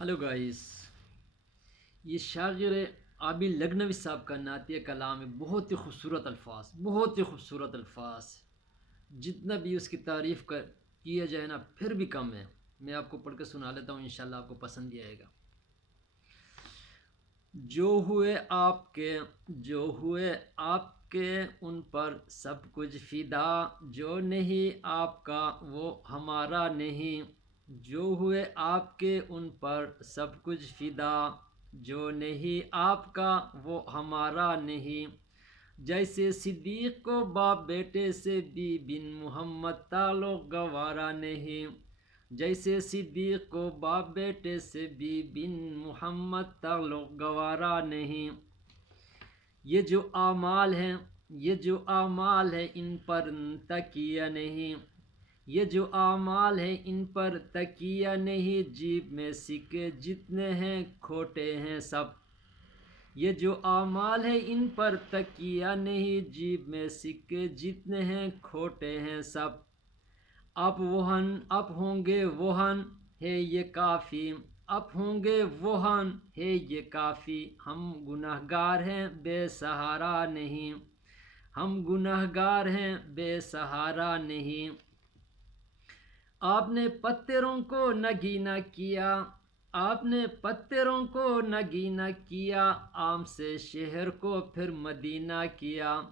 Hello guys, یہ شاعر عابد لکھنوی صاحب کا نعتیہ کلام ہے۔ بہت ہی خوبصورت الفاظ، بہت ہی خوبصورت الفاظ۔ جتنا بھی اس کی تعریف کیا جائے نا پھر بھی کم ہے۔ میں آپ کو پڑھ کے سنا لیتا ہوں، انشاءاللہ آپ کو پسند ہی آئے گا۔ جو ہوئے آپ کے ان پر سب کچھ فدا، جو نہیں آپ کا وہ ہمارا نہیں۔ جو ہوئے آپ کے ان پر سب کچھ فدا، جو نہیں آپ کا وہ ہمارا نہیں۔ جیسے صدیق کو باپ بیٹے سے بھی بن محمد تعلق گوارا نہیں۔ جیسے صدیق کو باپ بیٹے سے بھی بن محمد تعلق گوارا نہیں۔ یہ جو اعمال ہیں ان پر تکیہ نہیں۔ یہ جو اعمال ہیں ان پر تکیہ نہیں، جیب میں سکے جتنے ہیں کھوٹے ہیں سب۔ یہ جو اعمال ہیں ان پر تکیہ نہیں، جیب میں سکے جتنے ہیں کھوٹے ہیں سب۔ اب ہوں گے وہن ہے یہ کافی، اب ہوں گے وہن ہے یہ کافی۔ ہم گنہگار ہیں بے سہارا نہیں، ہم گنہگار ہیں بے سہارا نہیں۔ آپ نے پتھروں کو نگینا کیا، آپ نے پتھروں کو نگینا کیا، عام سے شہر کو پھر مدینہ کیا،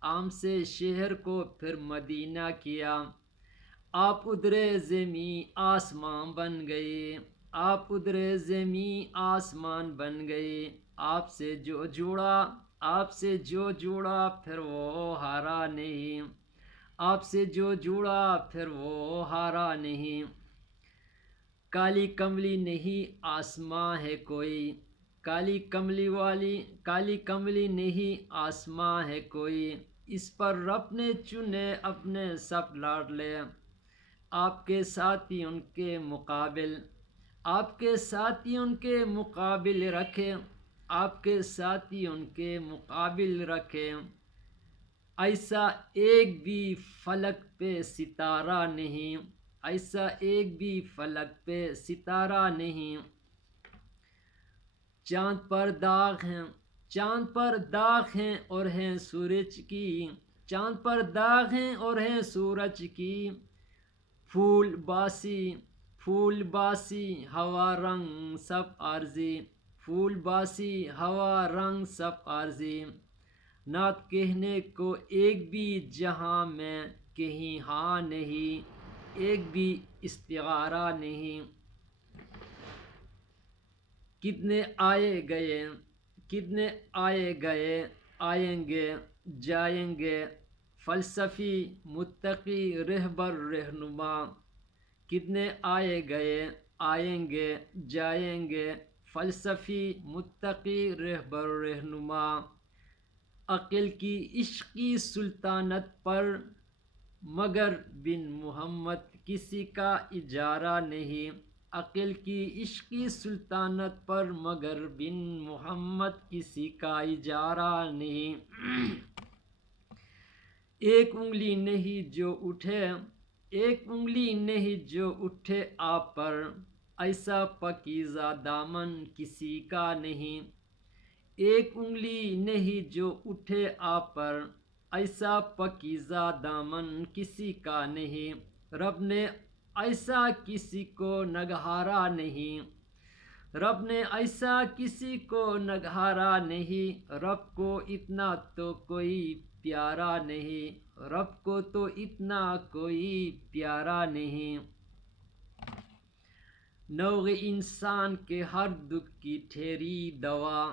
عام سے شہر کو پھر مدینہ کیا۔ آپ ادھرے زمیں آسمان بن گئے، آپ ادھرے زمیں آسمان بن گئے۔ آپ سے جو جوڑا پھر وہ ہارا نہیں، آپ سے جو جوڑا پھر وہ ہارا نہیں۔ کالی کملی نہیں آسماں ہے کوئی، کالی کملی نہیں آسماں ہے کوئی۔ اس پر رب نے چنے اپنے سب لاڈلے، آپ کے ساتھی ان کے مقابل، آپ کے ساتھی ان کے مقابل رکھے، آپ کے ساتھی ان کے مقابل رکھے۔ ایسا ایک بھی فلک پہ ستارہ نہیں، ایسا ایک بھی فلک پہ ستارہ نہیں۔ چاند پر داغ ہیں اور ہیں سورج کی، چاند پر داغ ہیں اور ہیں سورج کی۔ پھول باسی ہوا رنگ سب عارضی، پھول باسی ہوا رنگ سب عارضی۔ نعت کہنے کو ایک بھی جہاں میں کہیں ہاں نہیں، ایک بھی استعارہ نہیں۔ کتنے آئے گئے آئیں گے جائیں گے، فلسفی متقی رہبر رہنما۔ کتنے آئے گئے آئیں گے جائیں گے، فلسفی متقی رہبر رہنما۔ عقل کی عشقی سلطنت پر مگر بن محمد کسی کا اجارہ نہیں۔ عقل کی عشقی سلطنت پر مگر بن محمد کسی کا اجارہ نہیں۔ ایک انگلی نہیں جو اٹھے آپ پر، ایسا پاکیزہ دامن کسی کا نہیں۔ ایک انگلی نہیں جو اٹھے آپ پر، ایسا پاکیزہ دامن کسی کا نہیں۔ رب نے ایسا کسی کو نگہارا نہیں، رب نے ایسا کسی کو نگہارا نہیں۔ رب کو اتنا تو کوئی پیارا نہیں، رب کو تو اتنا کوئی پیارا نہیں۔ نوع انسان کے ہر دکھ کی ٹھہری دوا،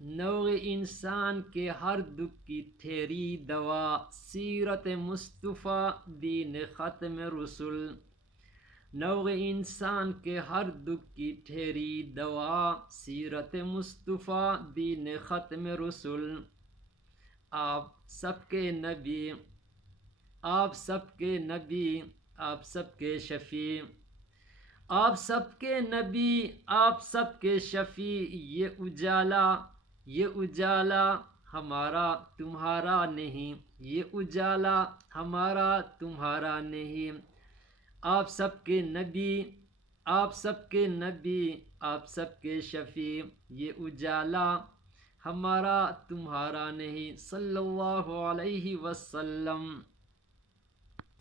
نوع انسان کے ہر دکھ کی ٹھہری دوا، سیرت مصطفیٰ دین ختم رسول۔ نوع انسان کے ہر دکھ کی ٹھہری دوا، سیرت مصطفیٰ دین ختم رسول۔ آپ سب کے نبی، آپ سب کے نبی، آپ سب کے شفیع، آپ سب کے نبی، آپ سب کے شفیع۔ یہ اجالا ہمارا تمہارا نہیں، یہ اجالا ہمارا تمہارا نہیں۔ آپ سب کے نبی، آپ سب کے نبی، آپ سب کے شفیع، یہ اجالا ہمارا تمہارا نہیں، صلی اللہ علیہ وسلم۔